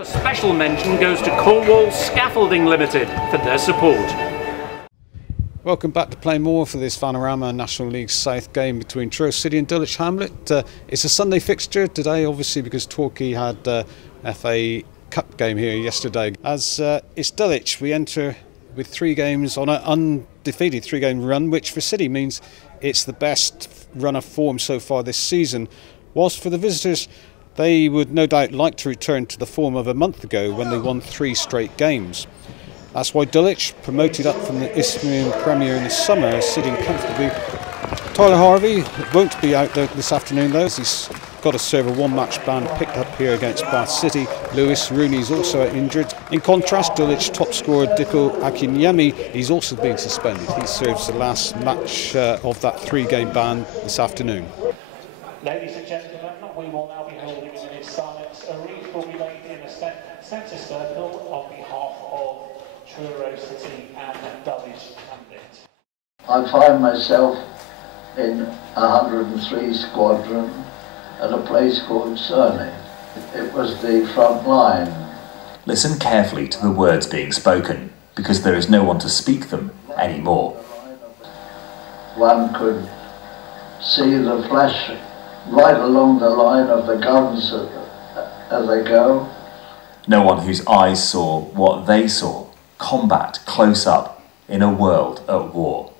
A special mention goes to Cornwall Scaffolding Limited for their support. Welcome back to Play More for this Vanarama National League South game between Truro City and Dulwich Hamlet. It's a Sunday fixture today, obviously, because Torquay had FA Cup game here yesterday. As it's Dulwich, we enter with 3 games on an undefeated 3-game run, which for City means it's the best run of form so far this season. Whilst for the visitors, they would no doubt like to return to the form of a month ago when they won 3 straight games. That's why Dulwich, promoted up from the Isthmian Premier in the summer, is sitting comfortably. Tyler Harvey won't be out there this afternoon though, as he's got to serve a 1-match ban picked up here against Bath City. Lewis Rooney's also injured. In contrast, Dulwich top scorer Deacon Akinyemi, he's also been suspended. He serves the last match of that 3-game ban this afternoon. Ladies and gentlemen, we will now be holding in minute silence. A wreath will be laid in the centre circle on behalf of Truro City and Dulwich Hamlet. I find myself in 103 Squadron at a place called Cerney. It was the front line. Listen carefully to the words being spoken, because there is no one to speak them anymore. One could see the flash right along the line of the guns as they go. No one whose eyes saw what they saw. Combat close up in a world at war.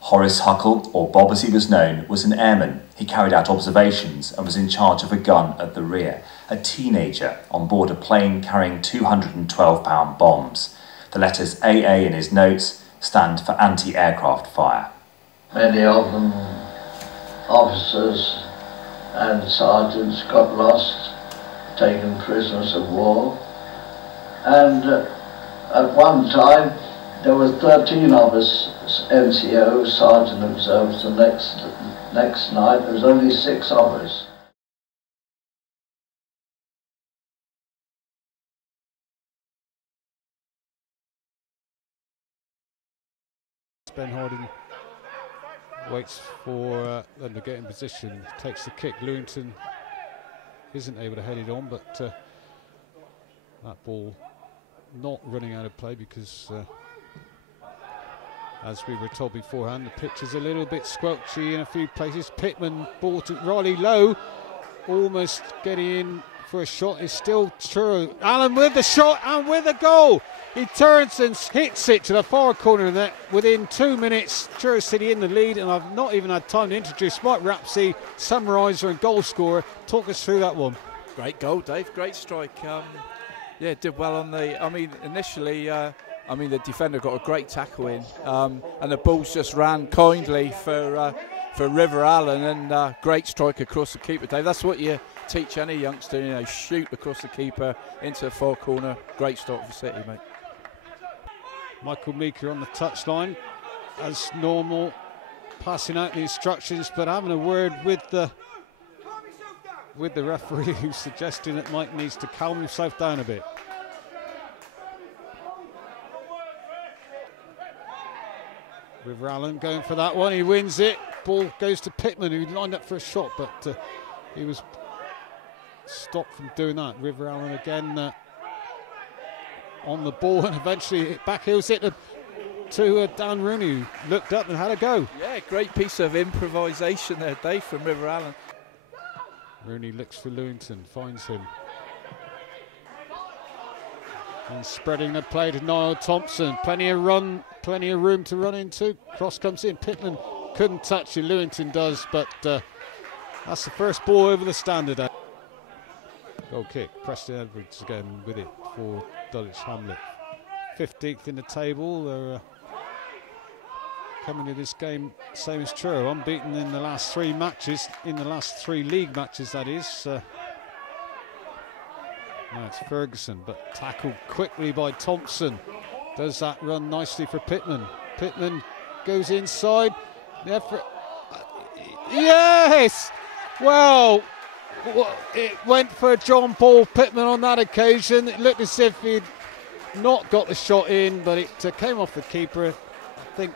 Horace Huckle, or Bob as he was known, was an airman. He carried out observations and was in charge of a gun at the rear, a teenager on board a plane carrying 212-pound bombs. The letters AA in his notes stand for anti-aircraft fire. Many of them, officers and sergeants, got lost, taken prisoners of war, and at one time there were 13 of us NCOs, sergeant observers. The next night there was only 6 of us. Ben Harding waits for them to get in position, takes the kick. Lewington isn't able to head it on, but that ball not running out of play because as we were told beforehand, the pitch is a little bit squelchy in a few places. Pittman ball to Riley low, almost getting in for a shot. It's still Truro. Allen with the shot and with the goal. He turns and hits it to the far corner of the net. Within 2 minutes, Truro City in the lead, and I've not even had time to introduce Mike Rapsey, summariser and goal scorer. Talk us through that one. Great goal, Dave. Great strike. Yeah, did well on the. I mean, initially, the defender got a great tackle in, and the balls just ran kindly for River Allen, and great strike across the keeper, Dave. That's what you teach any youngster, you know, shoot across the keeper into the far corner. Great start for City, mate. Michael Meeker on the touchline, as normal, passing out the instructions, but having a word with the referee, who's suggesting that Mike needs to calm himself down a bit. River Allen going for that one, he wins it. Ball goes to Pittman, who lined up for a shot, but he was stopped from doing that. River Allen again on the ball, and eventually back heels it to Dan Rooney, who looked up and had a go. Yeah, great piece of improvisation there, Dave, from River Allen. Rooney looks for Lewington, finds him. And spreading the play to Niall Thompson. Plenty of room to run into. Cross comes in. Pittman couldn't touch it. Lewington does, but that's the first ball over the standard. Goal kick. Preston Edwards again with it for Dulwich Hamlet. 15th in the table. They're coming to this game same as Truro, unbeaten in the last 3 matches, in the last 3 league matches, that is. Now it's Ferguson, but tackled quickly by Thompson. Does that run nicely for Pittman. Pittman goes inside. The effort. Yes! Well, it went for John Paul Pittman on that occasion. It looked as if he'd not got the shot in, but it came off the keeper. I think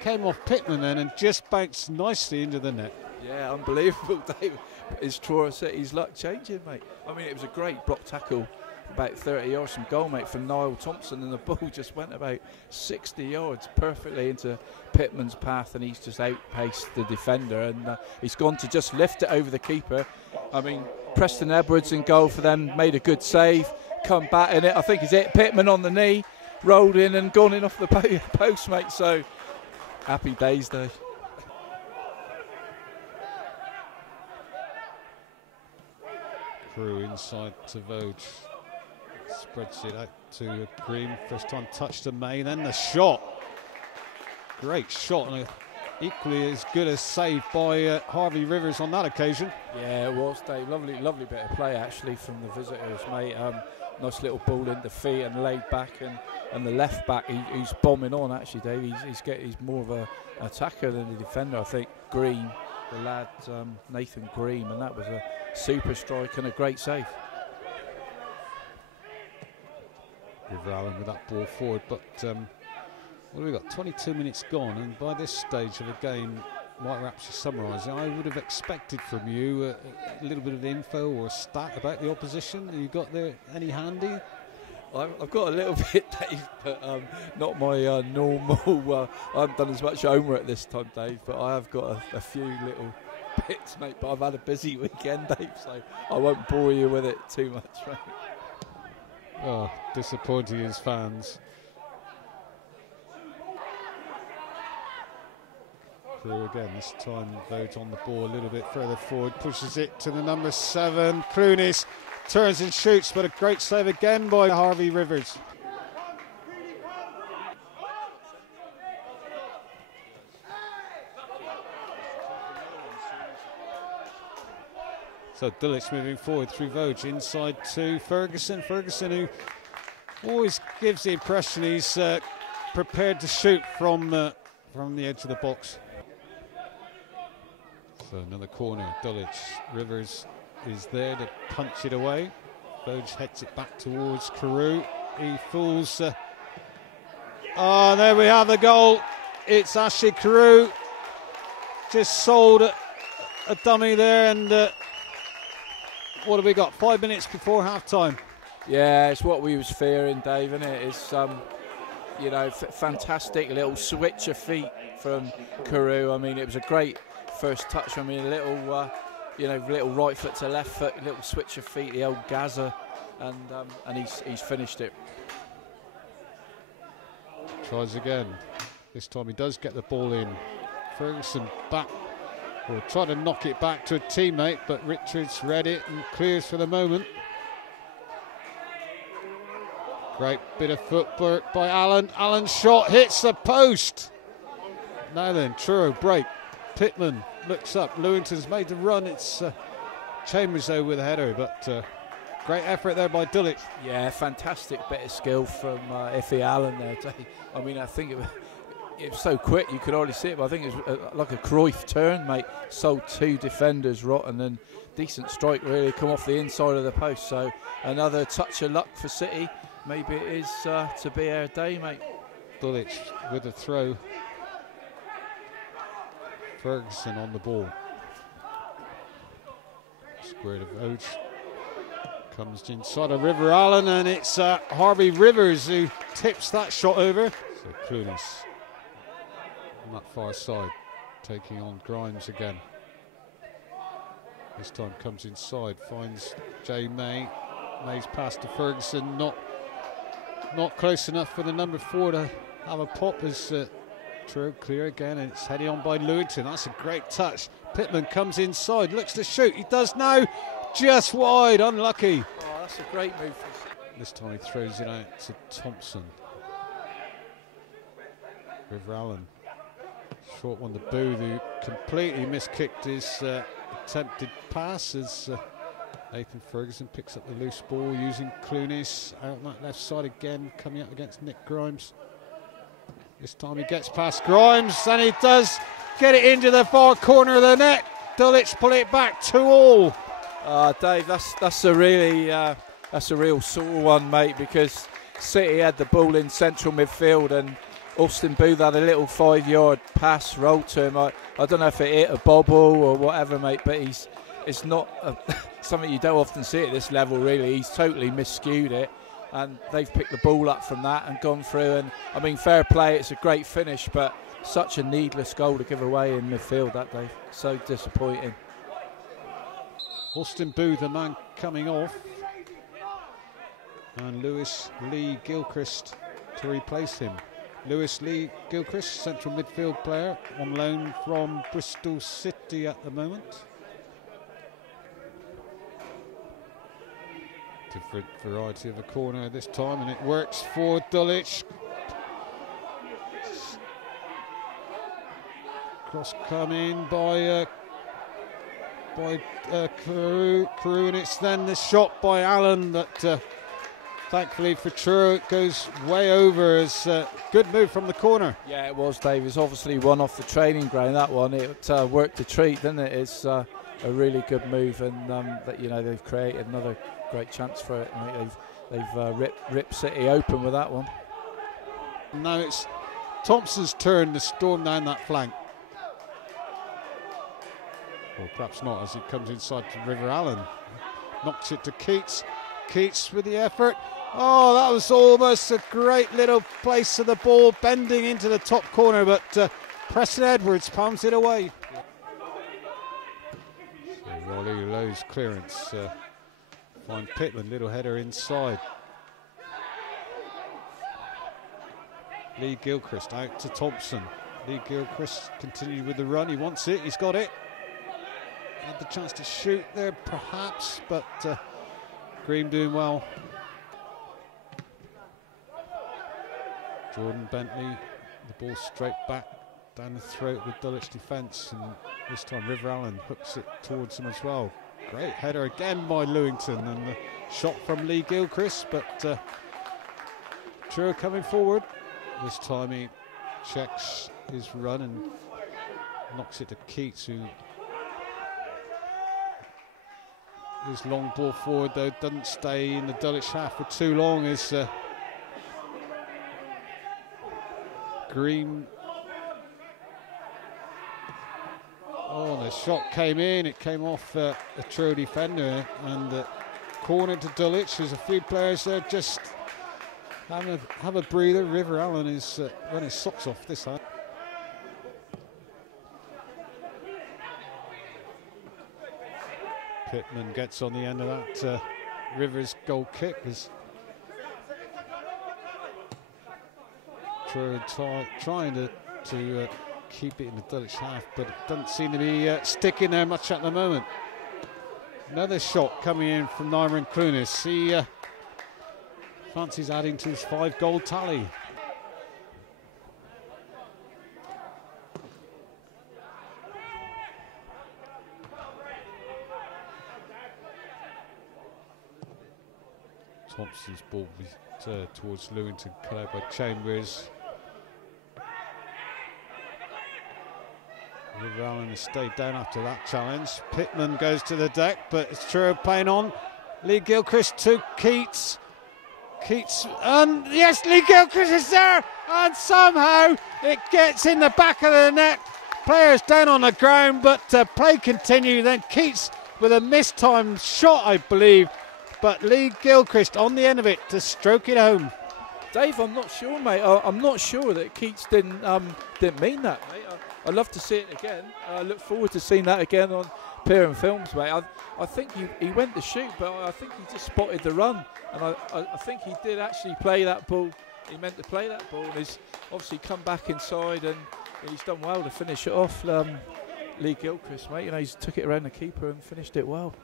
came off Pittman then and just bounced nicely into the net. Yeah, unbelievable, David. Is Truro City's luck changing, mate? I mean, it was a great block tackle about 30 yards from goal, mate, from Niall Thompson, and the ball just went about 60 yards perfectly into Pittman's path, and he's just outpaced the defender, and he's gone to just lift it over the keeper. I mean, Preston Edwards in goal for them, made a good save, come back in it. I think he's hit Pittman on the knee, rolled in and gone in off the post, mate. So happy days, Dave. Crew inside to Voge. Spreads it out to Green. First time touch to May, then the shot. Great shot, and equally as good a save by Harvey Rivers on that occasion. Yeah, it was, Dave. Lovely bit of play actually from the visitors, mate. Nice little ball in the feet and laid back, and the left back he's bombing on actually, Dave. He's more of a attacker than a defender, I think. Green, the lad Nathan Green, and that was a super strike and a great save. River Allen with that ball forward, but what have we got? 22 minutes gone, and by this stage of the game, Mike Rapsey summarising, I would have expected from you a little bit of info or a stat about the opposition. Have you got there any handy? I've got a little bit, Dave, but not my normal. I haven't done as much homework at this time, Dave, but I have got a few little bits, mate. But I've had a busy weekend, Dave, so I won't bore you with it too much, mate. Oh, disappointing as fans. Crew again, this time Vogt on the ball a little bit further forward, pushes it to the number 7. Clunis turns and shoots, but a great save again by Harvey Rivers. So Dulwich moving forward through Voge, inside to Ferguson. Ferguson, who always gives the impression he's prepared to shoot from the edge of the box. So another corner, Dulwich. Rivers is there to punch it away. Voge heads it back towards Carew. He fools. There we have the goal. It's Ashley Carew. Just sold a dummy there, and what have we got? 5 minutes before half-time. Yeah, it's what we was fearing, Dave, isn't it? It's you know, fantastic little switch of feet from Carew. I mean, it was a great first touch. I mean, a little, you know, little right foot to left foot, little switch of feet, the old Gaza, and he's finished it. Tries again. This time he does get the ball in. Ferguson back. Will try to knock it back to a teammate, but Richards read it and clears for the moment. Great bit of footwork by Allen. Allen's shot hits the post. Now then, Truro break. Pittman looks up. Lewington's made the run. It's Chambers though with a header, but great effort there by Dulwich. Yeah, fantastic bit of skill from Iffy Allen there. I mean, I think it was so quick you could hardly see it, but I think it was like a Cruyff turn, mate. Sold 2 defenders rotten, and decent strike really, come off the inside of the post. So another touch of luck for City. Maybe it is to be our day, mate. Dulwich with a throw. Ferguson on the ball. Square to Voge. Comes inside of River Allen, and it's Harvey Rivers who tips that shot over. So Clunis on that far side, taking on Grimes again. This time comes inside, finds Jay May. May's pass to Ferguson, not close enough for the number 4 to have a pop as Truro clear again, and it's headed on by Lewington. That's a great touch. Pittman comes inside, looks to shoot. He does now, just wide, unlucky. Oh, that's a great move. This time he throws it out to Thompson. River Allen. Short one to Booth, who completely miskicked his attempted pass as Nathan Ferguson picks up the loose ball using Clunis out on that left side again, coming up against Nick Grimes. This time he gets past Grimes, and he does get it into the far corner of the net. Dulwich pull it back 2-2. Dave, that's a really that's a real sore one, mate, because City had the ball in central midfield, and Austin Booth had a little 5-yard pass roll to him. I don't know if it hit a bobble or whatever, mate, but it's not something you don't often see at this level, really. He's totally miscued it, and they've picked the ball up from that and gone through. And I mean, fair play, it's a great finish, but such a needless goal to give away in midfield that day. So disappointing. Austin Booth, the man coming off, and Lewis Lee Gilchrist to replace him. Lewis Lee Gilchrist, central midfield player, on loan from Bristol City at the moment. Different variety of a corner this time, and it works for Dulwich. Cross come in by Carew, and it's then the shot by Allen that thankfully for Truro it goes way over. As good move from the corner. Yeah, it was, Dave. It's obviously one off the training ground, that one. It worked a treat, didn't it? It's a really good move, and that, you know, they've created another great chance for it. They've ripped City open with that one. Now it's Thompson's turn to storm down that flank. Or perhaps not, as he comes inside to River Allen. Knocks it to Keats. Keats with the effort. Oh, that was almost a great little place of the ball, bending into the top corner, but Preston Edwards palms it away. So Rolly Lowe's clearance. Find Pittman, little header inside. Lee Gilchrist out to Thompson. Lee Gilchrist continued with the run. He wants it. He's got it. Had the chance to shoot there, perhaps, but Green doing well. Jordan Bentley, the ball straight back down the throat of the Dulwich defence, and this time River Allen hooks it towards him as well. Great header again by Lewington, and the shot from Lee Gilchrist, but Truro coming forward. This time he checks his run and knocks it to Keats, who his long ball forward though doesn't stay in the Dulwich half for too long, as Green. Oh, the shot came in, it came off a Truro defender, and corner to Dulwich. There's a few players there just have a breather. River Allen is running his socks off this time. Pittman gets on the end of that Rivers goal kick, as Truro trying to keep it in the Dulwich half, but it doesn't seem to be sticking there much at the moment. Another shot coming in from Nyman Clunis. He fancies adding to his 5-goal tally. Thompson's ball towards Lewington, cut out by Chambers. River Allen has stayed down after that challenge. Pittman goes to the deck, but it's Truro playing on. Lee Gilchrist to Keats. Keats, and yes, Lee Gilchrist is there, and somehow it gets in the back of the net. Players down on the ground, but play continued. Then Keats with a mistimed shot, I believe, but Lee Gilchrist on the end of it to stroke it home. Dave, I'm not sure, mate. I'm not sure that Keats didn't mean that, mate. I'd love to see it again. I look forward to seeing that again on Peer Films, mate. I think he went to shoot, but I think he just spotted the run, and I think he did actually play that ball. He meant to play that ball, and he's obviously come back inside, and he's done well to finish it off. Lee Gilchrist, mate, you know, he's took it around the keeper and finished it well.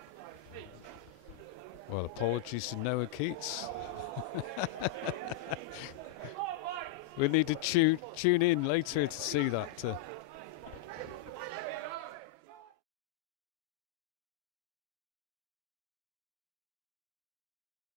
Well, apologies to Noah Keats. We'll need to tune in later to see that.